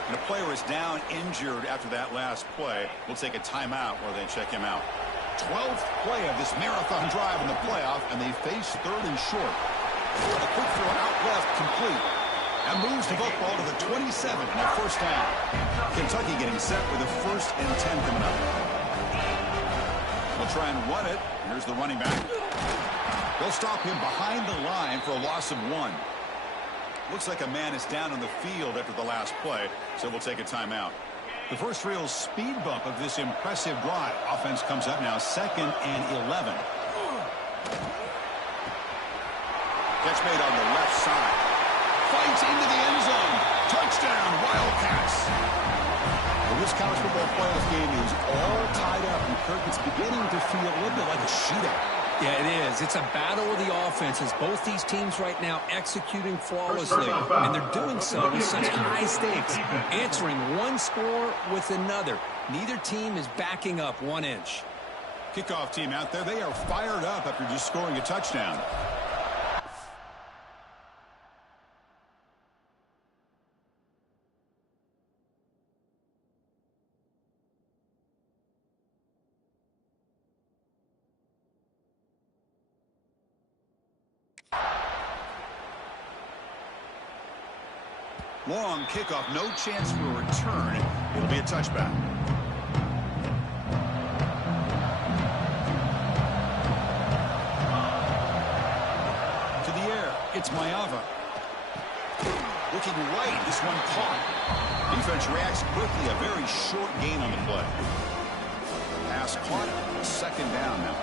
And the player is down injured after that last play. We'll take a timeout while they check him out. 12th play of this marathon drive in the playoff, and they face 3rd and short. A quick throw out left, complete. And moves the football to the 27 and a first down. Kentucky getting set with a 1st and 10 coming up. try and run it. Here's the running back. They'll stop him behind the line for a loss of 1. Looks like a man is down on the field after the last play, so we'll take a timeout. The first real speed bump of this impressive drive. Offense comes up now 2nd and 11. Catch made on the left side. Fights into the end zone. Touchdown, Wildcats. Well, this college football playoff game is all tied up, and Kirk, it's beginning to feel a little bit like a shootout. Yeah, it is. It's a battle of the offenses. Both these teams right now executing flawlessly, and they're doing so with such high stakes, answering one score with another. Neither team is backing up 1 inch. Kickoff team out there, they are fired up after just scoring a touchdown. Long kickoff, no chance for a return. It'll be a touchback. To the air, it's Mayava. Looking right, this one caught. Defense reacts quickly, a very short gain on the play. Pass caught, 2nd down now.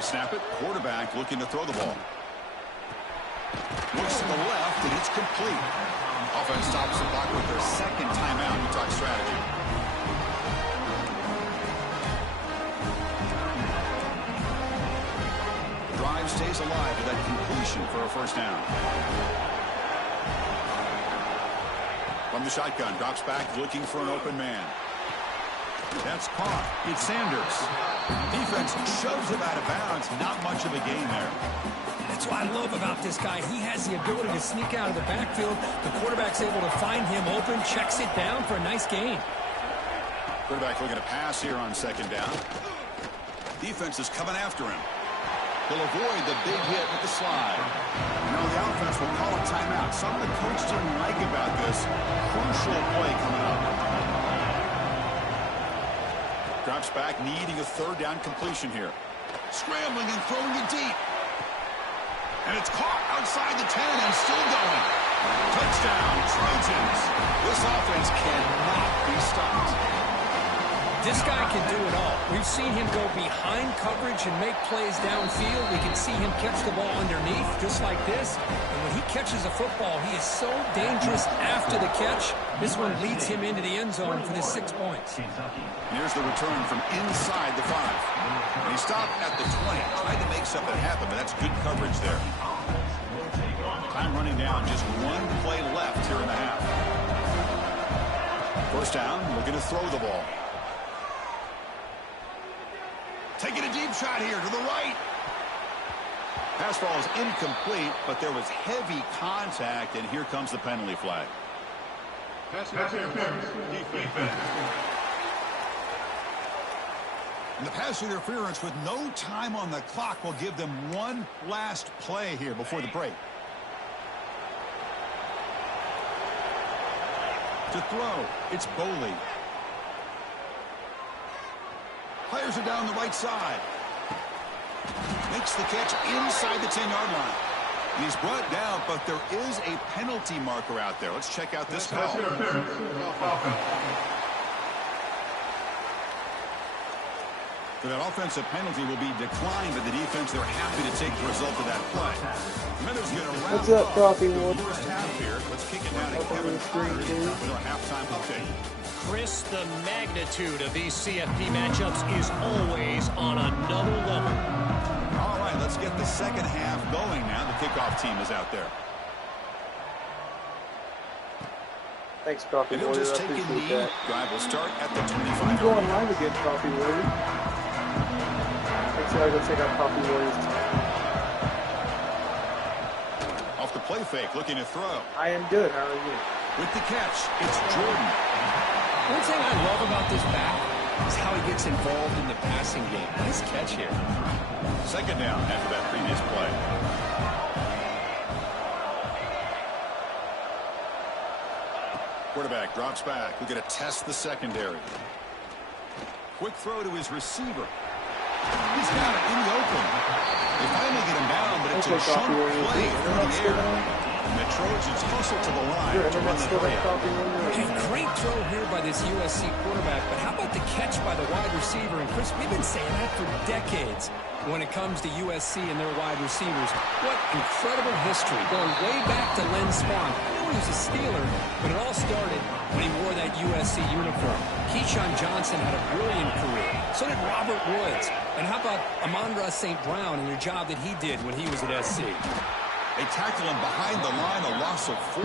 Snap it, quarterback looking to throw the ball. Looks to the left, and it's complete. Offense stops the clock with their 2nd timeout. We talk strategy. Drive stays alive with that completion for a 1st down. From the shotgun, drops back looking for an open man. That's caught. It's Sanders. Defense shoves him out of bounds. Not much of a gain there. That's what I love about this guy. He has the ability to sneak out of the backfield. The quarterback's able to find him open, checks it down for a nice gain. Quarterback looking to pass here on 2nd down. Defense is coming after him. He'll avoid the big hit with the slide. You know, the offense will call a timeout. Something the coach didn't like about this. Crucial play coming up. Drops back, needing a 3rd down completion here. Scrambling and throwing it deep. And it's caught outside the 10 and still going. Touchdown, Trojans. This offense cannot be stopped. This guy can do it all. We've seen him go behind coverage and make plays downfield. We can see him catch the ball underneath, just like this. And when he catches a football, he is so dangerous after the catch. This one leads him into the end zone for the 6 points. And here's the return from inside the 5. And he stopped at the 20. Tried to make something happen, but that's good coverage there. Time running down, just 1 play left here in the half. 1st down, looking to throw the ball. Taking a deep shot here to the right. Pass ball is incomplete, but there was heavy contact, and here comes the penalty flag. And the pass interference with no time on the clock will give them one last play here before the break. To throw, it's Boley. Fires it down the right side. Makes the catch inside the 10-yard line. He's brought down, but there is a penalty marker out there. Let's check out this call. So that offensive penalty will be declined, but the defense, they're happy to take the result of that play. What's up, Coffee Wood? First half here. Let's kick it down to Kevin Carter with our halftime update. Chris, the magnitude of these CFP matchups is always on another level. All right, let's get the second half going now. The kickoff team is out there. Thanks, Coffee And he'll Warrior. just I take a appreciate knee. that. Drive will start at the I'm 25. going live again, Coffee Warrior. Thanks, I gotta check out Coffee Warriors. Off the play fake, looking to throw. I am good. How are you? With the catch, it's Jordan. One thing I love about this back is how he gets involved in the passing game. Nice catch here. Second down after that previous play. Quarterback drops back. We're going to test the secondary. Quick throw to his receiver. He's got it in the open. They finally get him down, but it's a chunk play through the air. And the Trojans hustle to the line to run the play out. Hey, great throw here by this USC quarterback, but how about the catch by the wide receiver? And Chris, we've been saying that for decades when it comes to USC and their wide receivers. What incredible history, going way back to Len Spahn. I know he was a Steeler, but it all started when he wore that USC uniform. Keyshawn Johnson had a brilliant career. So did Robert Woods. And how about Amon-Ra St. Brown and the job that he did when he was at SC? They tackle him behind the line, a loss of 4.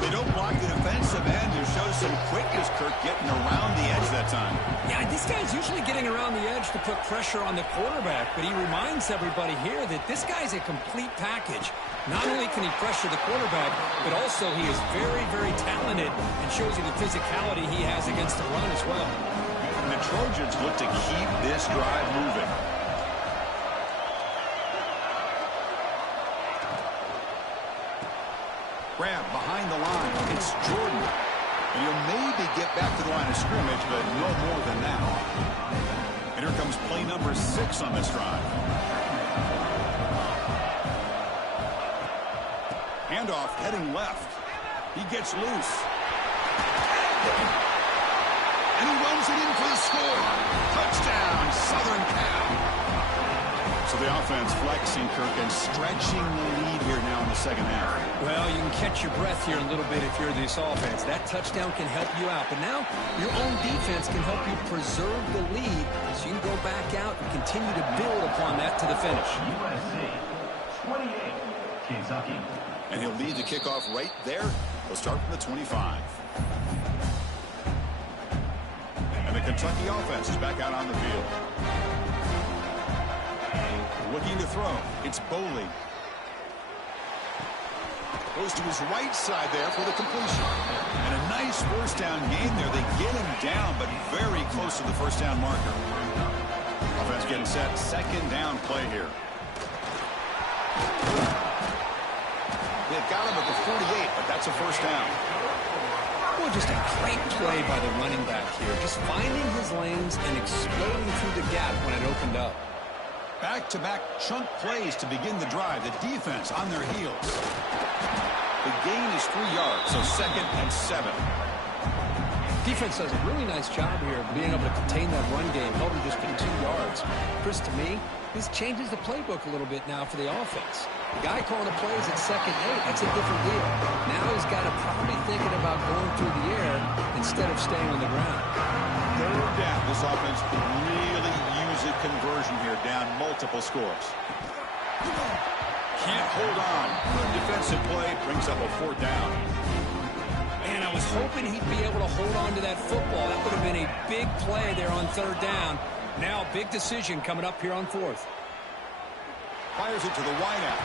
They don't block the defensive end. There shows some quickness, Kirk, getting around the edge that time. Yeah, this guy's usually getting around the edge to put pressure on the quarterback, but he reminds everybody here that this guy's a complete package. Not only can he pressure the quarterback, but also he is very, very talented and shows you the physicality he has against the run as well. And the Trojans look to keep this drive moving. Grab behind the line. It's Jordan. And he'll maybe get back to the line of scrimmage, but no more than that. And here comes play number 6 on this drive. Handoff heading left. He gets loose. And he runs it in for the score. Touchdown, Southern Cal. So the offense flexing, Kirk, and stretching the lead here now in the second half. Well, you can catch your breath here a little bit if you're this offense. That touchdown can help you out. But now your own defense can help you preserve the lead so you can go back out and continue to build upon that to the finish. USC 28, Kentucky. And he'll lead the kickoff right there. He'll start from the 25. And the Kentucky offense is back out on the field. Looking to throw. It's Boley. Goes to his right side there for the completion. And a nice first down gain there. They get him down, but very close to the first down marker. Offense getting set. Second down play here. They've got him at the 48, but that's a first down. Well, just a great play by the running back here. Just finding his lanes and exploding through the gap when it opened up. Back-to-back chunk plays to begin the drive. The defense on their heels. The gain is 3 yards, so 2nd and 7. Defense does a really nice job here of being able to contain that run game, held him just to 2 yards. Chris, to me, this changes the playbook a little bit now for the offense. The guy calling the plays at 2nd and 8, that's a different deal. Now he's got to probably thinking about going through the air instead of staying on the ground. Third down. This offense could really use a conversion here, down multiple scores. Can't hold on. Good defensive play brings up a 4th down. Man, I was hoping he'd be able to hold on to that football. That would have been a big play there on 3rd down. Now, big decision coming up here on 4th. Fires it to the wideout.